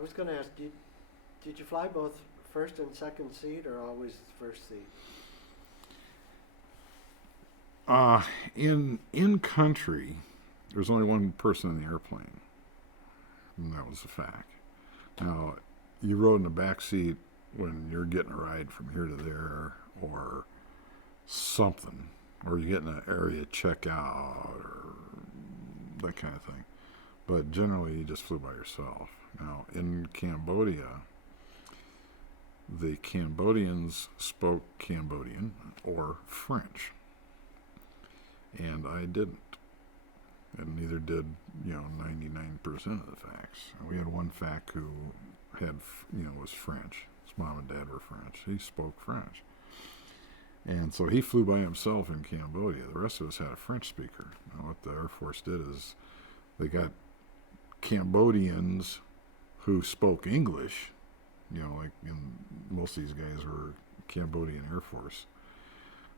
I was going to ask, did you fly both first and second seat, or always first seat? Uh, in country, there's only one person in the airplane, and that was a fact. Now, you rode in the back seat when you're getting a ride from here to there, or something, or you get in an area checkout, or that kind of thing. But generally, you just flew by yourself. Now, in Cambodia, the Cambodians spoke Cambodian or French, and I didn't. And neither did 99% of the facts. We had one fac who had was French. His mom and dad were French. He spoke French, and so he flew by himself in Cambodia. The rest of us had a French speaker. Now, what the Air Force did is they got Cambodians who spoke English. Like most of these guys were Cambodian Air Force,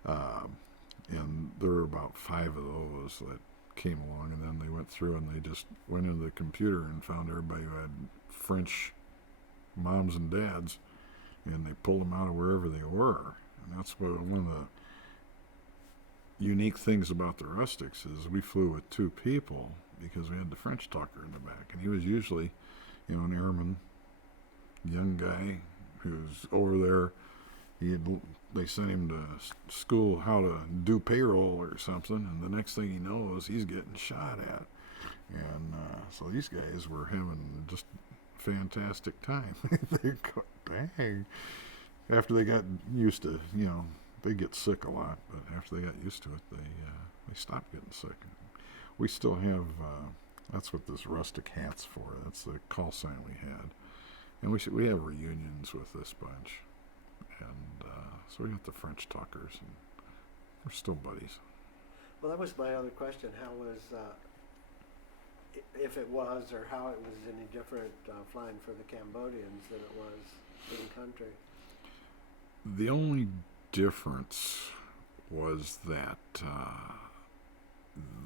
and there were about 5 of those that came along, and then they went through and they just went into the computer and found everybody who had French moms and dads, and they pulled them out of wherever they were. And that's one of the unique things about the Rustics is we flew with 2 people because we had the French talker in the back, and he was usually, an airman, young guy who's over there. They sent him to school how to do payroll or something, and the next thing he knows, he's getting shot at. And so these guys were having just a fantastic time. Dang. After they got used to, they get sick a lot, but after they got used to it, they stopped getting sick. We still have, that's what this rustic hat's for. That's the call sign we had. And we have reunions with this bunch. And so we got the French talkers, and we're still buddies. Well, that was my other question. How was, if it was, or how it was any different flying for the Cambodians than it was in country? The only difference was that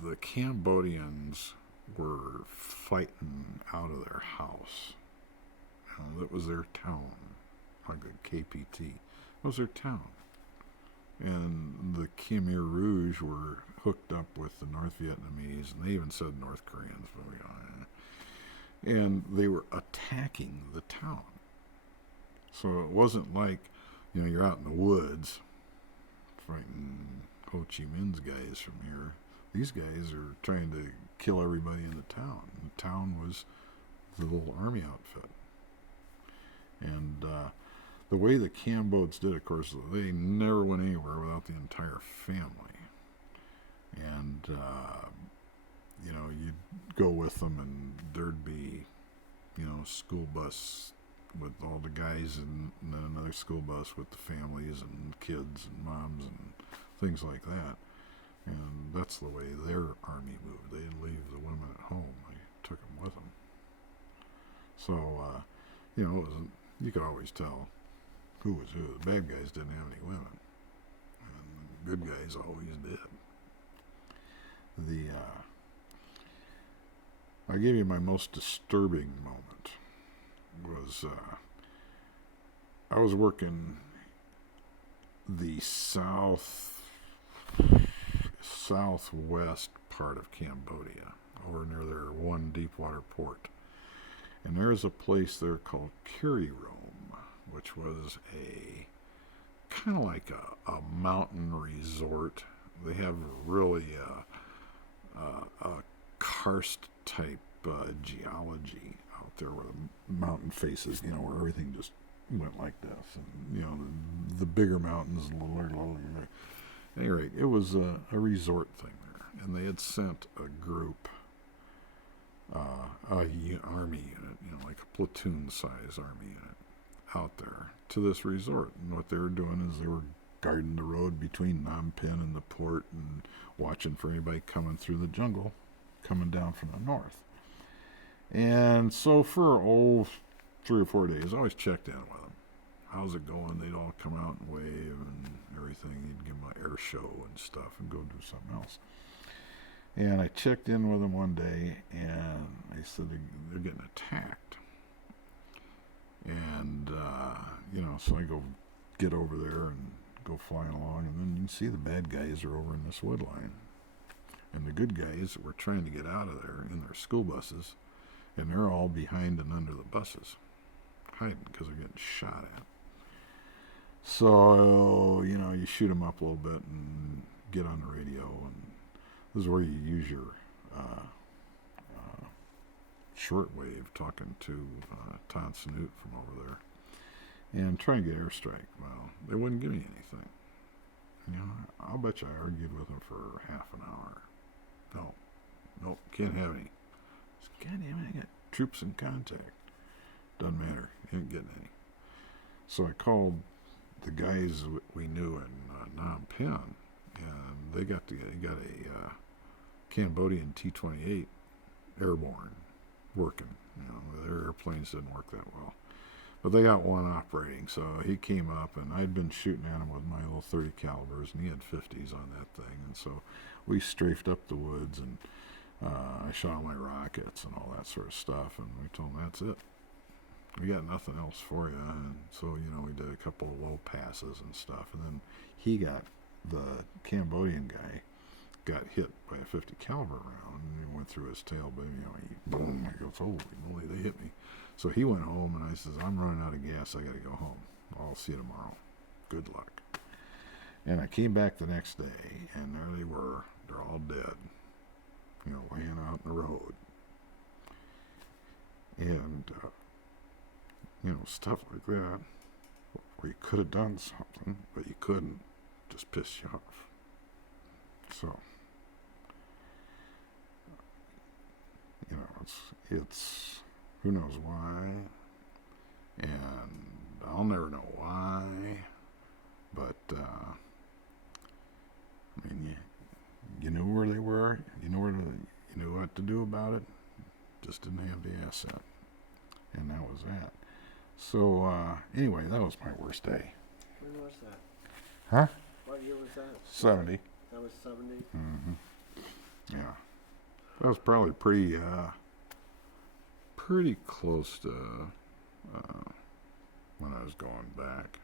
the Cambodians were fighting out of their house. That was their town, like a KPT. That was their town. And the Khmer Rouge were hooked up with the North Vietnamese, and they even said North Koreans. And they were attacking the town. So it wasn't like, you're out in the woods fighting Ho Chi Minh's guys from here. These guys are trying to kill everybody in the town. The town was the little army outfit. And the way the Cambods did, of course, they never went anywhere without the entire family. And, you'd go with them, and there'd be, school bus with all the guys, and then another school bus with the families and kids and moms and things like that. And that's the way their army moved. They didn't leave the women at home. They took them with them. So, you could always tell who was who. The bad guys didn't have any women, and the good guys always did. I'll give you my most disturbing moment was I was working the southwest part of Cambodia, over near their one deepwater port. And there's a place there called Kirirom, which was a kind of like a mountain resort. They have really a karst type geology out there where the mountain faces, where everything just went like this. And, the bigger mountains, at any rate, it was a resort thing there. And they had sent a group, army unit, like a platoon-size army unit, out there to this resort. And what they were doing is they were guarding the road between Phnom Penh and the port and watching for anybody coming through the jungle, coming down from the north. And so for 3 or 4 days, I always checked in with them. How's it going? They'd all come out and wave and everything. You'd give them an air show and stuff and go do something else. And I checked in with them one day, and they said they're getting attacked. And, so I go get over there and go flying along, and then you can see the bad guys are over in this wood line. And the good guys were trying to get out of there in their school buses, and they're all behind and under the buses, hiding because they're getting shot at. So, you shoot them up a little bit and get on the radio, and this is where you use your shortwave, talking to Todd Snoot from over there, and try and get airstrike. Well, they wouldn't give me anything. I'll bet you I argued with them for half an hour. No, can't have any. God damn it, I got troops in contact. Doesn't matter, ain't getting any. So I called the guys we knew in Phnom Penh, and they got a Cambodian T-28 airborne working. Their airplanes didn't work that well, but they got one operating. So he came up, and I'd been shooting at him with my little 30 calibers, and he had 50s on that thing. And so we strafed up the woods, and I shot my rockets and all that sort of stuff. And we told him, that's it. We got nothing else for you. And so, we did a couple of low passes and stuff. And then the Cambodian guy got hit by a 50 caliber round, and he went through his tail, but boom, he goes, holy moly, they hit me. So he went home, and I says, I'm running out of gas, I gotta go home. I'll see you tomorrow. Good luck. And I came back the next day, and there they were. They're all dead, laying out in the road. And, stuff like that, where you could have done something, but you couldn't, just pissed you off. So, it's who knows why, and I'll never know why, but, you knew where they were, you knew what to do about it, just didn't have the asset, and that was that. So, anyway, that was my worst day. When was that? Huh? What year was that? 70. That was 70? Mm-hmm. Yeah. That was probably pretty close to when I was going back.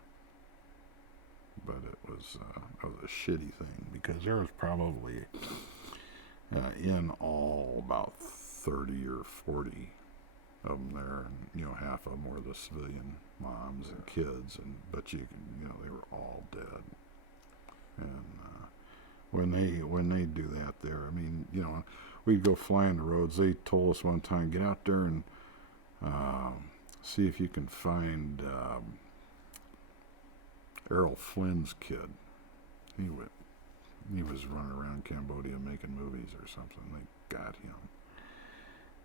But it was a shitty thing, because there was probably in all about 30 or 40 of them there, and half of them were the civilian moms and kids, but they were all dead. And when they do that there, we'd go flying the roads. They told us one time, get out there and see if you can find Errol Flynn's kid. He was running around Cambodia making movies or something. They got him.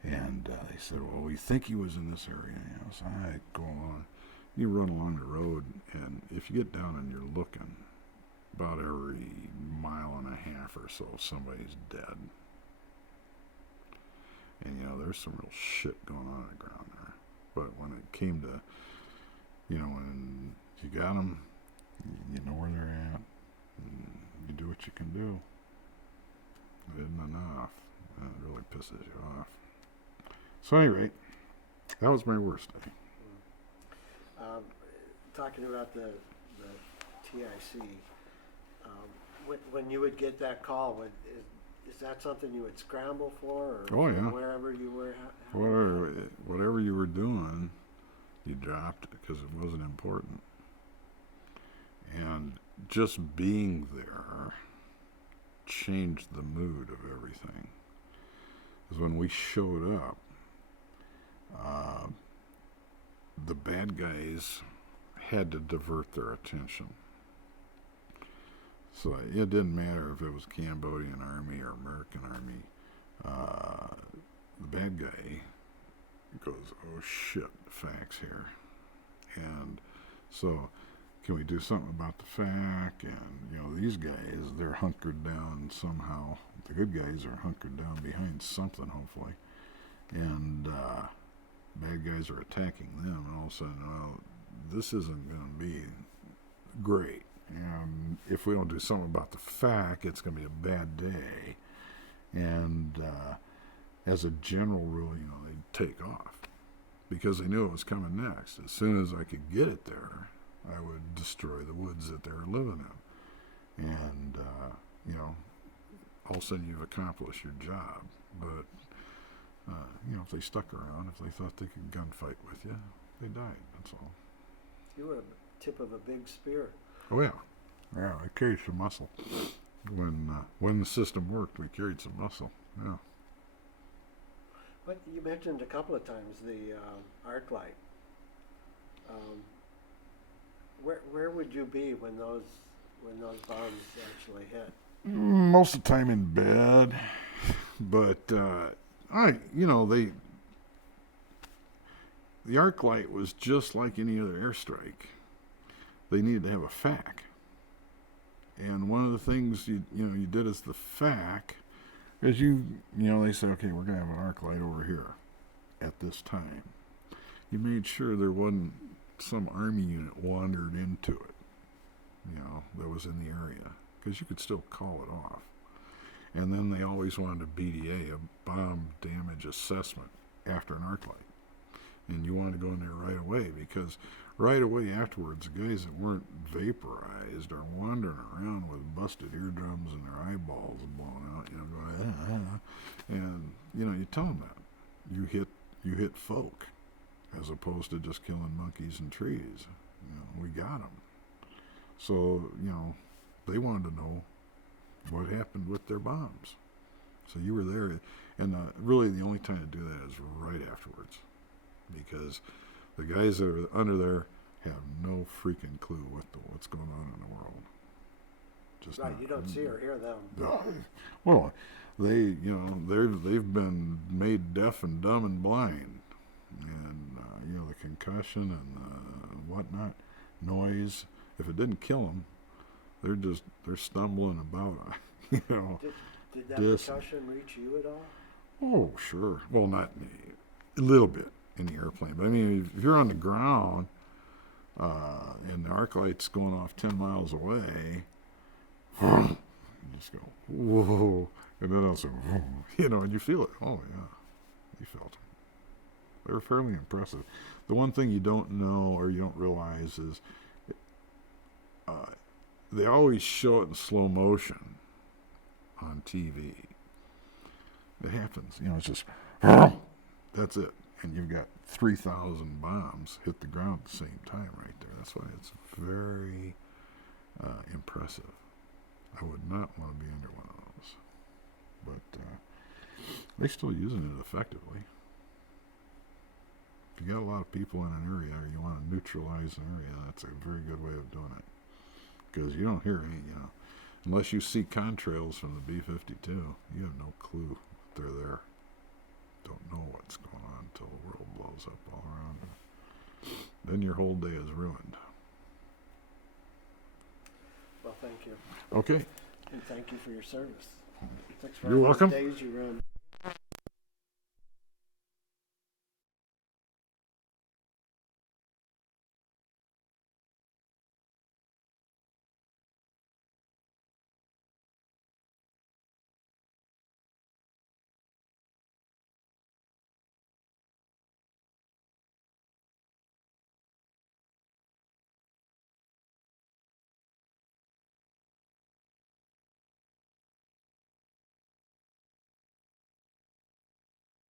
And they said, well, we think he was in this area. So I go along. You run along the road, and if you get down and you're looking, about every mile and a half or so, somebody's dead. And, there's some real shit going on the ground there. But when it came to, when you got them, you know where they're at, and you do what you can do. It isn't enough. And it really pisses you off. So, at any rate, that was my worst day. Talking about the TIC, when you would get that call, is that something you would scramble for, or oh, yeah. wherever you were? Whatever you were doing, you dropped it because it wasn't important. And just being there changed the mood of everything. Because when we showed up, the bad guys had to divert their attention. So it didn't matter if it was Cambodian Army or American Army. The bad guy goes, oh shit, facts here. And so, can we do something about the fact? And, these guys, they're hunkered down somehow. The good guys are hunkered down behind something, hopefully. And bad guys are attacking them. And all of a sudden, well, this isn't going to be great. And if we don't do something about the fact, it's going to be a bad day. And as a general rule, they take off. because they knew it was coming next. As soon as I could get it there, I would destroy the woods that they were living in. And, you know, all of a sudden you've accomplished your job. But, you know, if they stuck around, if they thought they could gunfight with you, they died. That's all. You were a tip of a big spear. Oh, yeah. Yeah, I carried some muscle. When the system worked, we carried some muscle. Yeah. But you mentioned a couple of times the arc light. Where would you be when those bombs actually hit? Most of the time in bed, but the arc light was just like any other airstrike. They needed to have a FAC, and one of the things you did as the FAC is they say, okay, we're gonna have an arc light over here at this time. You made sure there wasn't some army unit wandered into it, that was in the area, because you could still call it off. And then they always wanted a BDA, a bomb damage assessment, after an arc light. And you wanted to go in there right away, because right away afterwards, the guys that weren't vaporized are wandering around with busted eardrums and their eyeballs blown out, going, and you tell them that you hit folk, as opposed to just killing monkeys and trees. We got them. So they wanted to know what happened with their bombs. So you were there, and really the only time to do that is right afterwards, because the guys that are under there have no freaking clue what's going on in the world. Just right, not. You don't see or hear them. No. Well, they've been made deaf and dumb and blind, and the concussion and whatnot, noise. If it didn't kill them, they're stumbling about. Did that concussion reach you at all? Oh, sure. Well, not a little bit in the airplane, but I mean, if you're on the ground and the arc light's going off 10 miles away, you just go, whoa, and then also, and you feel it. Oh, yeah, you felt them. They were fairly impressive. The one thing you don't know or you don't realize is they always show it in slow motion on TV. It happens, it's just, that's it. And you've got 3,000 bombs hit the ground at the same time right there. That's why it's very impressive. I would not want to be under one of those. But they're still using it effectively. If you got a lot of people in an area or you want to neutralize an area, that's a very good way of doing it. Because you don't hear any, unless you see contrails from the B-52, you have no clue that they're there. Don't know what's going on until the world blows up all around you. Then your whole day is ruined. Well, thank you. Okay. And thank you for your service. Thanks for You're all welcome. the days you run.